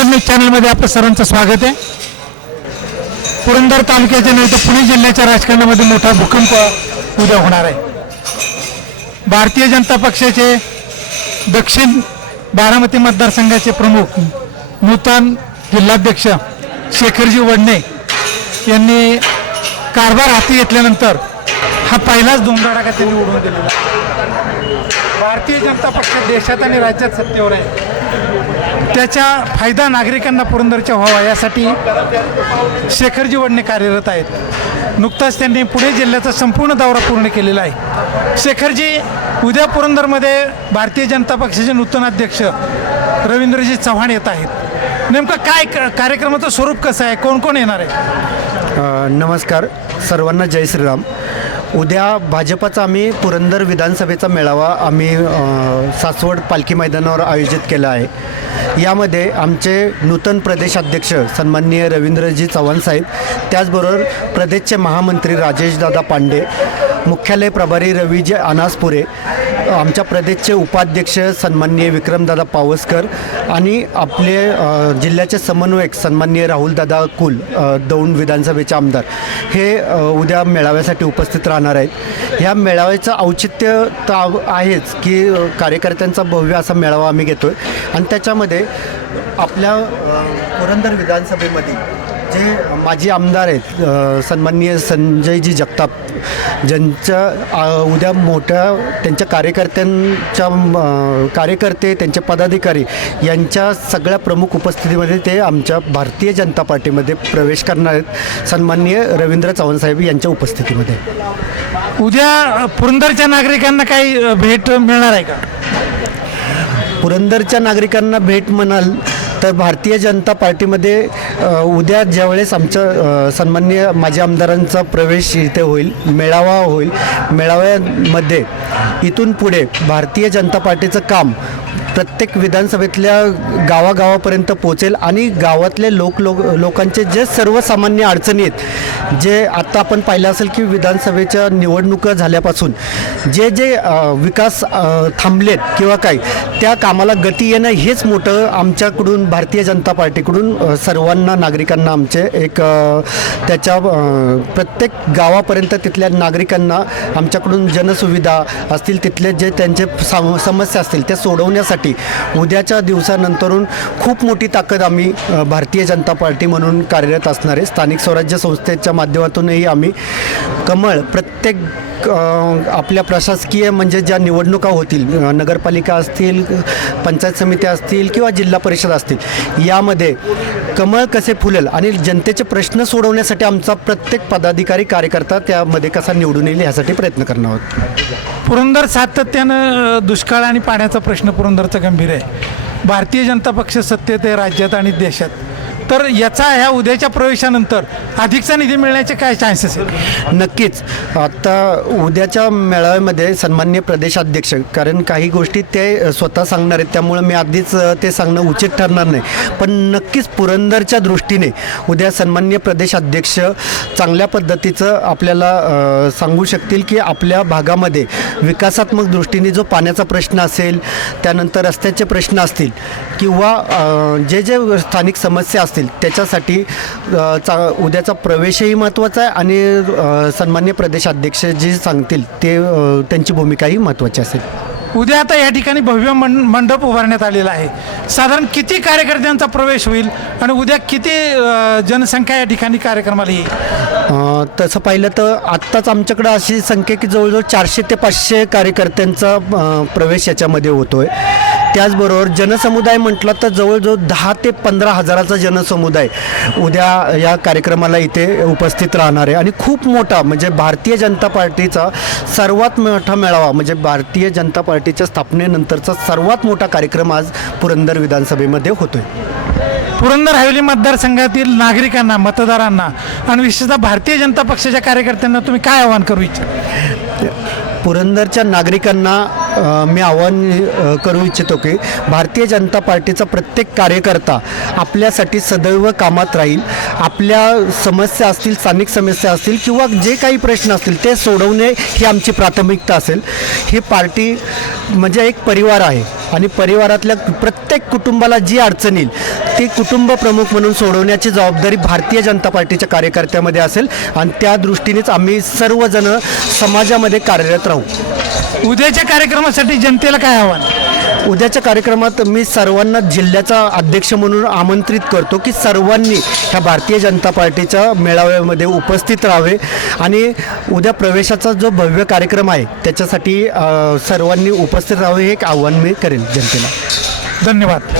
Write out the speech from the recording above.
Purandar news चॅनलमध्ये आपलं सर्वांचं स्वागत आहे. पुरंदर तालुक्याच्या नाही तर पुणे जिल्ह्याच्या राजकारणामध्ये मोठा भूकंप उद्या होणार आहे. भारतीय जनता पक्षाचे दक्षिण बारामती मतदारसंघाचे प्रमुख नूतन जिल्हाध्यक्ष शेखरजी वडणे यांनी कारभार हाती घेतल्यानंतर हा पहिलाच धुमधडाका त्यांनी उडवून दिलेला भारतीय जनता पक्ष देशात आणि राज्यात सत्तेवर आहे. त्याचा फायदा नागरिकांना पुरंदरच्या व्हावा यासाठी शेखरजी वडणे कार्यरत आहेत. नुकताच त्यांनी पुणे जिल्ह्याचा संपूर्ण दौरा पूर्ण केलेला आहे. शेखरजी उद्या पुरंदरमध्ये भारतीय जनता पक्षाचे नूतन अध्यक्ष रवींद्रजी चव्हाण येत आहेत. नेमकं काय कार्यक्रमाचं स्वरूप कसं आहे? कोण कोण येणार आहे? नमस्कार. सर्वांना जय श्रीराम. उद्या भाजपाचा आम्ही पुरंदर विधानसभेचा मेळावा आम्ही सासवड पालखी मैदानावर आयोजित केला आहे. यामध्ये आमचे नूतन प्रदेशाध्यक्ष सन्माननीय रवींद्रजी चव्हाण साहेब त्याचबरोबर प्रदेशचे महामंत्री राजेशदादा पांडे मुख्यालय प्रभारी रवीजी अनासपुरे आमच्या प्रदेशचे उपाध्यक्ष सन्माननीय विक्रमदादा पावसकर आणि आपले जिल्ह्याचे समन्वयक सन्माननीय राहुलदादा कुल दौंड विधानसभेचे आमदार हे उद्या मेळाव्यासाठी उपस्थित राहणार आहेत. ह्या मेळाव्याचं औचित्य तर आव- आहेच की कार्यकर्त्यांचा भव्य असा मेळावा आम्ही घेतो आहे आणि त्याच्यामध्ये आपल्या पुरंदर विधानसभेमध्ये जे माजी आमदार आहेत सन्माननीय संजयजी जगताप ज्यांच्या उद्या मोठ्या त्यांच्या कार्यकर्त्यांच्या कार्यकर्ते त्यांचे पदाधिकारी यांच्या सगळ्या प्रमुख उपस्थितीमध्ये ते आमच्या भारतीय जनता पार्टीमध्ये प्रवेश करणार आहेत. सन्माननीय रवींद्र चव्हाण साहेब यांच्या उपस्थितीमध्ये. उद्या पुरंदरच्या नागरिकांना काही भेट मिळणार आहे का? पुरंदरच्या नागरिकांना भेट म्हणाल तर भारतीय जनता पार्टीमध्ये उद्या ज्यावेळेस आमचं सन्मान्य सन्माननीय माझ्या आमदारांचा प्रवेश इथे होईल मेळावा होईल मेळाव्यामध्ये इथून पुढे भारतीय जनता पार्टीचं काम प्रत्येक विधानसभेतल्या गावागावापर्यंत पोचेल आणि गावातले लोक लोक लोकांचे जे सर्वसामान्य अडचणी आहेत जे आत्ता आपण पाहिलं असेल की विधानसभेच्या निवडणुका झाल्यापासून जे जे विकास थांबलेत किंवा काय त्या कामाला गती येणं हेच मोठं आमच्याकडून भारतीय जनता पार्टीकडून सर्वांना नागरिकांना आमचे एक त्याच्या प्रत्येक गावापर्यंत तिथल्या नागरिकांना आमच्याकडून जनसुविधा असतील तिथले जे त्यांचे सम समस्या असतील त्या सोडवण्यासाठी उद्याच्या दिवसानंतरून खूप मोठी ताकद आम्ही भारतीय जनता पार्टी म्हणून कार्यरत असणारे स्थानिक स्वराज्य संस्थेच्या माध्यमातूनही आम्ही कमळ प्रत्येक आपल्या प्रशासकीय म्हणजे ज्या निवडणुका होतील नगरपालिका असतील पंचायत समित्या असतील किंवा जिल्हा परिषद असतील यामध्ये कमळ कसे फुलेल आणि जनतेचे प्रश्न सोडवण्यासाठी आमचा प्रत्येक पदाधिकारी कार्यकर्ता त्यामध्ये कसा निवडून येईल यासाठी प्रयत्न करणार आहोत. पुरंदर सातत्यानं दुष्काळ आणि पाण्याचा प्रश्न पुरंदर गंभीर आहे. भारतीय जनता पक्ष सत्तेत आहे राज्यात आणि देशात. तर याचा ह्या उद्याच्या प्रवेशानंतर अधिकचा निधी मिळण्याचे काय चान्सेस आहेत? नक्कीच. आता उद्याच्या मेळाव्यामध्ये सन्मान्य प्रदेशाध्यक्ष कारण काही गोष्टी ते स्वतः सांगणार आहेत त्यामुळे मी आधीच ते सांगणं उचित ठरणार नाही. पण नक्कीच पुरंदरच्या दृष्टीने उद्या सन्मान्य प्रदेशाध्यक्ष चांगल्या पद्धतीचं आपल्याला सांगू शकतील की आपल्या भागामध्ये विकासात्मक दृष्टीने जो पाण्याचा प्रश्न असेल त्यानंतर रस्त्याचे प्रश्न असतील किंवा जे जे स्थानिक समस्या असतील त्याच्यासाठी अ, चा उद्याचा प्रवेशही महत्त्वाचा आहे आणि सन्मान्य प्रदेशाध्यक्ष जे सांगतील ते त्यांची भूमिकाही महत्त्वाची असेल. उद्या आता या ठिकाणी भव्य मं मंडप उभारण्यात आलेला आहे. साधारण किती कार्यकर्त्यांचा प्रवेश होईल आणि उद्या किती जनसंख्या या ठिकाणी कार्यक्रमाला येईल? तसं पाहिलं तर आत्ताच आमच्याकडं अशी संख्या की जवळजवळ चारशे ते पाचशे कार्यकर्त्यांचा प्रवेश याच्यामध्ये होतो आहे त्याचबरोबर जनसमुदाय म्हटलं तर जवळजवळ दहा ते पंधरा हजाराचा जनसमुदाय उद्या या कार्यक्रमाला इथे उपस्थित राहणार आहे. आणि खूप मोठा म्हणजे भारतीय जनता पार्टीचा सर्वात मोठा मेळावा म्हणजे भारतीय जनता पार्टीच्या स्थापनेनंतरचा सर्वात मोठा कार्यक्रम आज पुरंदर विधानसभेमध्ये होतोय. पुरंदर हवेली मतदारसंघातील नागरिकांना मतदारांना आणि विशेषतः भारतीय जनता पक्षाच्या कार्यकर्त्यांना तुम्ही काय आवाहन करू इच्छिता? पुरंदरच्या नागरिकांना मी आवाहन करू इच्छितो की भारतीय जनता पार्टीचा प्रत्येक कार्यकर्ता आपल्यासाठी सदैव कामात राहील. आपल्या समस्या असतील स्थानिक समस्या असतील किंवा जे काही प्रश्न असतील ते सोडवणे ही आमची प्राथमिकता असेल. ही पार्टी म्हणजे एक परिवार आहे. आणि परिवारातल्या प्रत्येक कुटुंबाला जी अडचण येईल ती कुटुंब प्रमुख म्हणून सोडवण्याची जबाबदारी भारतीय जनता पार्टीच्या कार्यकर्त्यामध्ये असेल. आणि त्या दृष्टीनेच आम्ही सर्वजण समाजामध्ये कार्यरत राहू. उद्याच्या कार्यक्रमासाठी जनतेला काय आव्हान? उद्याच्या कार्यक्रमात मी सर्वांना जिल्ह्याचा अध्यक्ष म्हणून आमंत्रित करतो की सर्वांनी ह्या भारतीय जनता पार्टीच्या मेळाव्यामध्ये उपस्थित राहावे. आणि उद्या प्रवेशाचा जो भव्य कार्यक्रम आहे त्याच्यासाठी सर्वांनी उपस्थित राहावे हे एक आव्हान मी करेन जनतेला. धन्यवाद.